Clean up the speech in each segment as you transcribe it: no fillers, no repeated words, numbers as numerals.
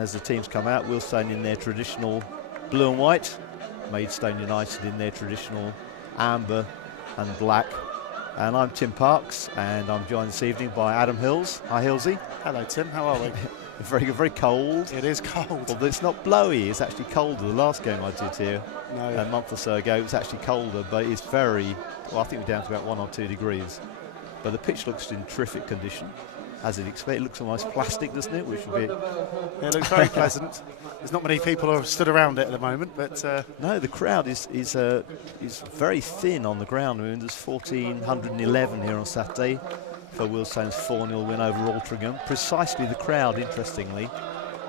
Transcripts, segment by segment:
And as the teams come out, Wealdstone in their traditional blue and white, Maidstone United in their traditional amber and black. And I'm Tim Parks, and I'm joined this evening by Adam Hills. Hi, Hillsy. Hello, Tim. How are we? Very good, very cold. It is cold. Although it's not blowy, it's actually colder. The last game I did here a month or so ago, it was actually colder, but it's very, well, I think we're down to about 1 or 2 degrees. But the pitch looks in terrific condition, as you'd expect. It looks almost plastic, doesn't it? Which would be... Yeah, it looks very pleasant. There's not many people who have stood around it at the moment, but... No, the crowd is very thin on the ground. I mean, there's 1,411 here on Saturday for Wealdstone's 4-0 win over Altrincham. Precisely the crowd, interestingly,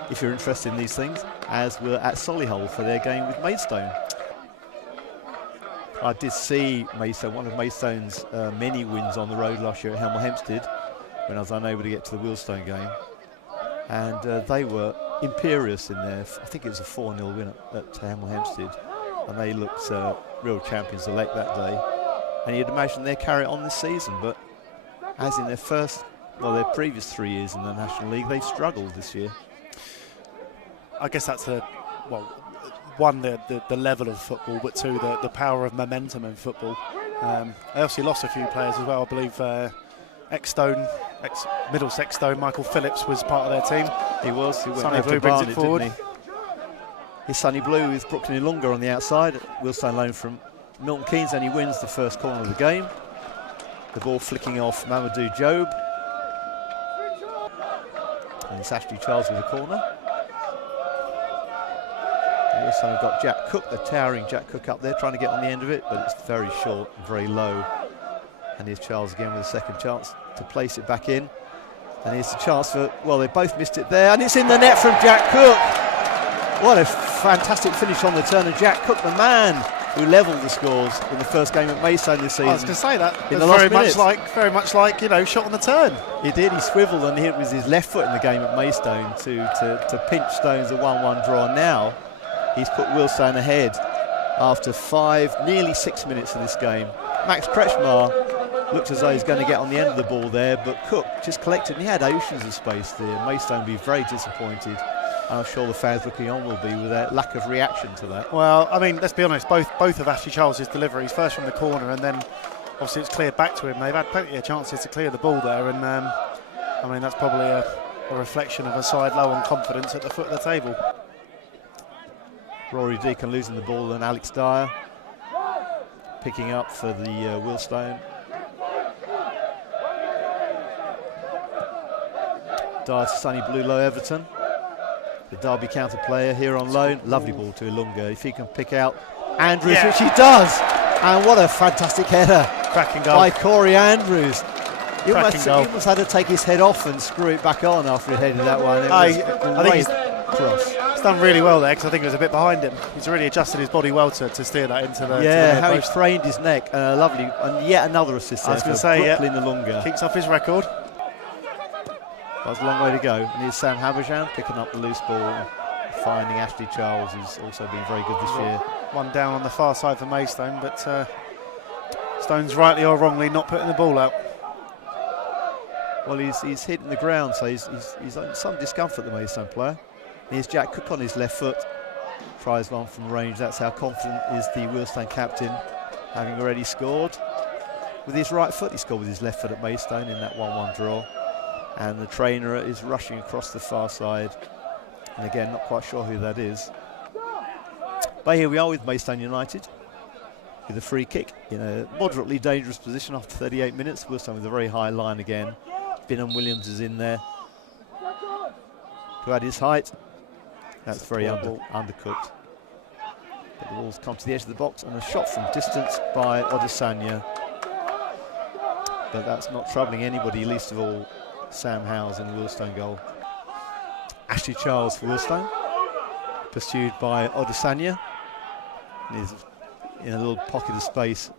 if you're interested in these things, as we're at Solihull for their game with Maidstone. I did see Maidstone, one of Maidstone's many wins on the road last year at Hemel Hempstead, when I was unable to get to the Wealdstone game. And they were imperious in there. I think it was a 4-0 win at Hemel Hempstead. And they looked real champions-elect that day. And you'd imagine they'll carry it on this season, but as in their previous 3 years in the National League, they've struggled this year. I guess that's one, the level of football, but two, the power of momentum in football. They obviously lost a few players as well. I believe ex-Middlesex Stone, Michael Phillips was part of their team. He was. He went Sonny Blue brings it forward. Didn't he? His Sonny Blue with Brooklyn Ilunga on the outside. Wealdstone loan from Milton Keynes, and he wins the first corner of the game. The ball flicking off Mamadou Job. And it's Ashley Charles with a corner. And Wealdstone have got Jack Cook, the towering Jack Cook up there, trying to get on the end of it, but it's very short and very low. And here's Charles again with a second chance to place it back in. And here's the chance for, well, they both missed it there, and it's in the net from Jack Cook. What a fantastic finish on the turn of Jack Cook, the man who levelled the scores in the first game at Maidstone this season. I was going to say that. In the last very much like, you know, shot on the turn. He did. He swiveled and hit with his left foot in the game at Maidstone to pinch Stone's a 1-1 draw. Now he's put Wealdstone ahead after nearly 6 minutes of this game. Max Kretschmar looked as though he's going to get on the end of the ball there, but Cook just collected, and he had oceans of space there. Maidstone will be very disappointed. I'm sure the fans looking on will be with that lack of reaction to that. Well, I mean, let's be honest, both of Ashley Charles' deliveries, first from the corner and then obviously it's cleared back to him. They've had plenty of chances to clear the ball there, and I mean, that's probably a reflection of a side low on confidence at the foot of the table. Rory Deacon losing the ball, and Alex Dyer picking up for the Wealdstone. Dyer to Sonny Blue, low Everton. The Derby counter player here on loan. Lovely ball to Ilunga. If he can pick out Andrews, which he does. And what a fantastic header. Cracking goal. By Corey Andrews. He almost had to take his head off and screw it back on after he headed that one. I think he's done really well there, because I think it was a bit behind him. He's really adjusted his body well to steer that into the how post. He framed his neck. Lovely. And yet another assist there for Brooklyn Ilunga. Keeps up his record. That's a long way to go. And here's Sam Haberjan picking up the loose ball, finding Ashley Charles, who's also been very good this year. One down on the far side for Maidstone, but Stone's rightly or wrongly not putting the ball out. Well, he's hitting the ground, so he's on some discomfort, the Maidstone player. Here's Jack Cook on his left foot. Tries one from range. That's how confident is the Wealdstone captain, having already scored. With his right foot, he scored with his left foot at Maidstone in that 1-1 draw. And the trainer is rushing across the far side. And again, not quite sure who that is. But here we are with Maidstone United with a free kick in a moderately dangerous position after 38 minutes. Wealdstone with a very high line again. Binham Williams is in there to add his height. That's very undercooked. But the ball's come to the edge of the box, and a shot from distance by Odesanya. But that's not troubling anybody, least of all Sam Howes in the Wealdstone goal. Ashley Charles for Wealdstone, pursued by Odesanya. He's in a little pocket of space.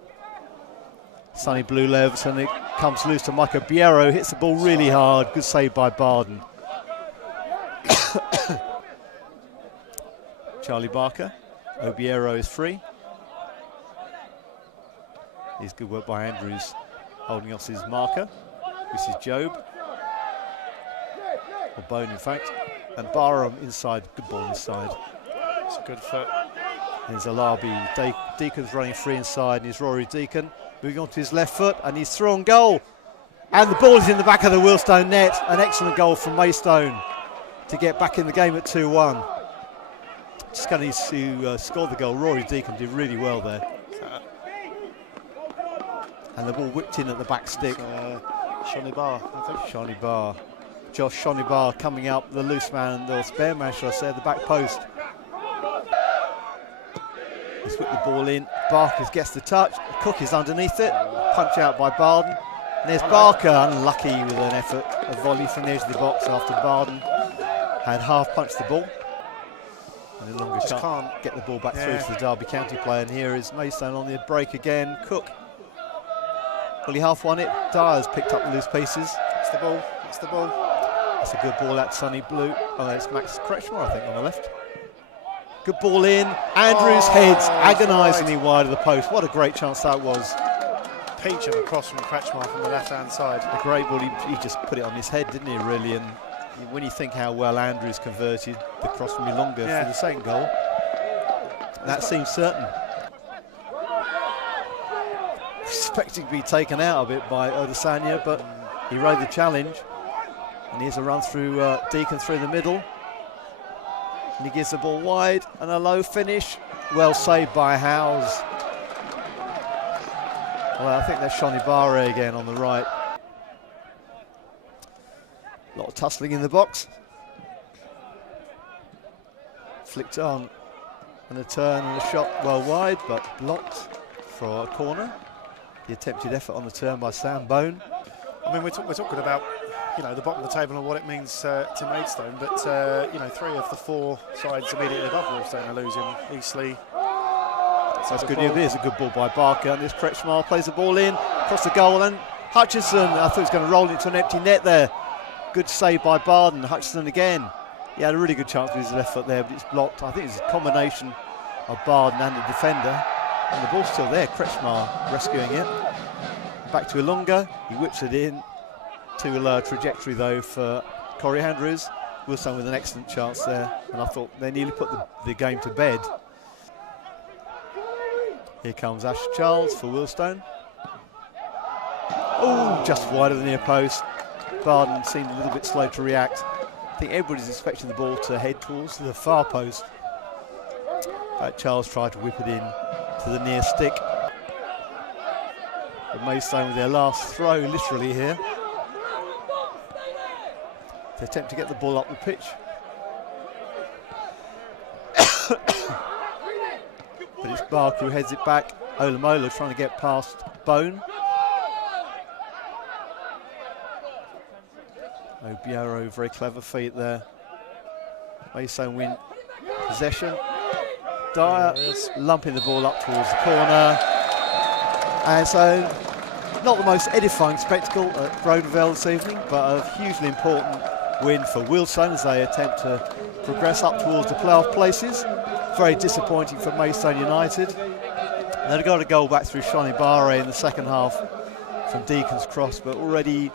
Sonny Blue Leverton, it comes loose to Micah Biero, hits the ball really hard. Good save by Barden. Charlie Barker, Obiero is free. Here's good work by Andrews, holding off his marker. This is Job, or Bone in fact. and Barham inside. Good ball inside. It's a good foot. There's Alabi. Deacon's running free inside, and he's Rory Deacon moving on to his left foot, and he's through on goal. And the ball is in the back of the Wealdstone net. An excellent goal from Maidstone to get back in the game at 2-1. Just going to score the goal. Rory Deacon did really well there. And the ball whipped in at the back stick. Shawnee Barr, I think. Shawnee Barr. Josh Shawnee Barr coming up, the loose man, the spare man, should I say, at the back post. He's whipped the ball in. Barker gets the touch. Cook is underneath it. Punch out by Barden. And there's Barker, unlucky with an effort, a volley from the edge of the box after Barden had half punched the ball. And no longer can't get the ball back through to the Derby County player. And here is Maidstone on the break again. Cook. Well, he half won it. Dyer's picked up the loose pieces. It's the ball. It's the ball. That's a good ball at Sonny Blue. Oh, it's Max Kretschmar, I think, on the left. Good ball in. Andrews heads agonisingly wide of the post. What a great chance that was. Peach of a cross from Kretschmar from the left-hand side. A great ball. He just put it on his head, didn't he, really? And when you think how well Andrews converted the cross from Ilunga for the second goal, that seems certain. Expecting to be taken out a bit by Odesanya, but he rode the challenge. And here's a run through Deacon through the middle. And he gives the ball wide and a low finish. Well saved by Howes. Well, I think that's Shawnee Barre again on the right. A lot of tussling in the box. Flicked on. And a turn and a shot well wide, but blocked for a corner. The attempted effort on the turn by Sam Bone. I mean, we're talking about, you know, the bottom of the table and what it means to Maidstone, but you know, 3 of the 4 sides immediately above Wealdstone are losing. Eastleigh. That's good. It is a good ball by Barker, and this Kretschmar plays the ball in across the goal, and Hutchinson. I thought he was going to roll into an empty net there. Good save by Barden. Hutchinson again. He had a really good chance with his left foot there, but it's blocked. I think it's a combination of Barden and the defender, and the ball's still there. Kretschmar rescuing it. Back to Ilunga. He whips it in. Too low trajectory though for Corey Andrews. Wealdstone with an excellent chance there, and I thought they nearly put the game to bed. Here comes Ash Charles for Wealdstone. Oh, just wide of the near post. Barden seemed a little bit slow to react. I think everybody's expecting the ball to head towards the far post. But Charles tried to whip it in to the near stick. But Maidstone with their last throw, literally here. They attempt to get the ball up the pitch. But it's Barker who heads it back. Olamola trying to get past Bone. Obiero, very clever feet there. Maidstone win possession. Dyer lumping the ball up towards the corner. And so, not the most edifying spectacle at Brodenvale this evening, but a hugely important win for Wealdstone as they attempt to progress up towards the playoff places. Very disappointing for Maidstone United. They've got a goal back through Shawnee Barre in the second half from Deacon's cross, but already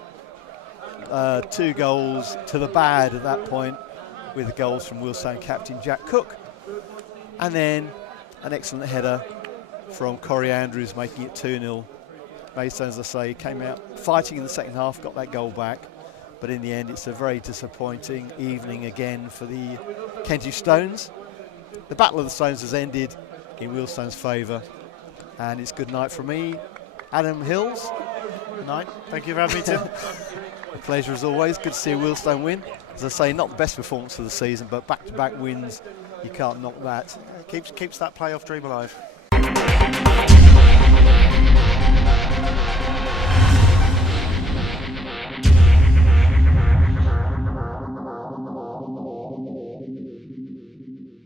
2 goals to the bad at that point, with the goals from Wealdstone captain Jack Cook. And then an excellent header from Corey Andrews, making it 2-0. Maidstone, as I say, came out fighting in the second half, got that goal back. But in the end, it's a very disappointing evening again for the Kentish Stones. The Battle of the Stones has ended in Wealdstone's favour. And it's good night from me, Adam Hills. Good night. Thank you for having me, Tim. A pleasure as always. Good to see Wealdstone win. As I say, not the best performance of the season, but back-to-back wins, you can't knock that. Keeps that playoff dream alive.